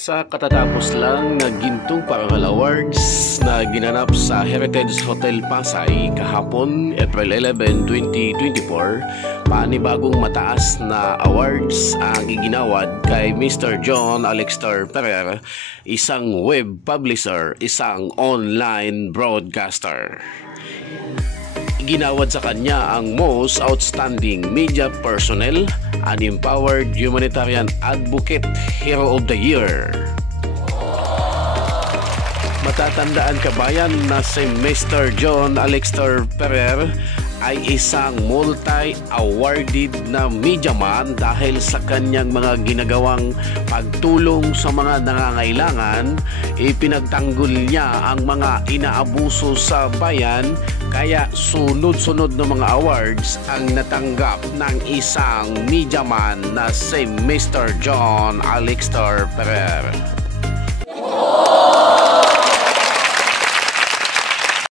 Sa katatapos lang na Gintong Parangal Awards na ginanap sa Heritage Hotel Pasay kahapon, April 11, 2024, panibagong mataas na awards ang iginawad kay Mr. John Alexter Ferrer, isang web publisher, isang online broadcaster. Ginawad sa kanya ang Most Outstanding Media Personnel and Empowered Humanitarian Advocate Hero of the Year. Matatandaan kabayan na si Mr. John Alexter Ferrer ay isang multi-awarded na media man dahil sa kanyang mga ginagawang pagtulong sa mga nangangailangan. Ipinagtanggol niya ang mga inaabuso sa bayan, kaya sunod-sunod na mga awards ang natanggap ng isang media man na si Mr. John Alexter Ferrer.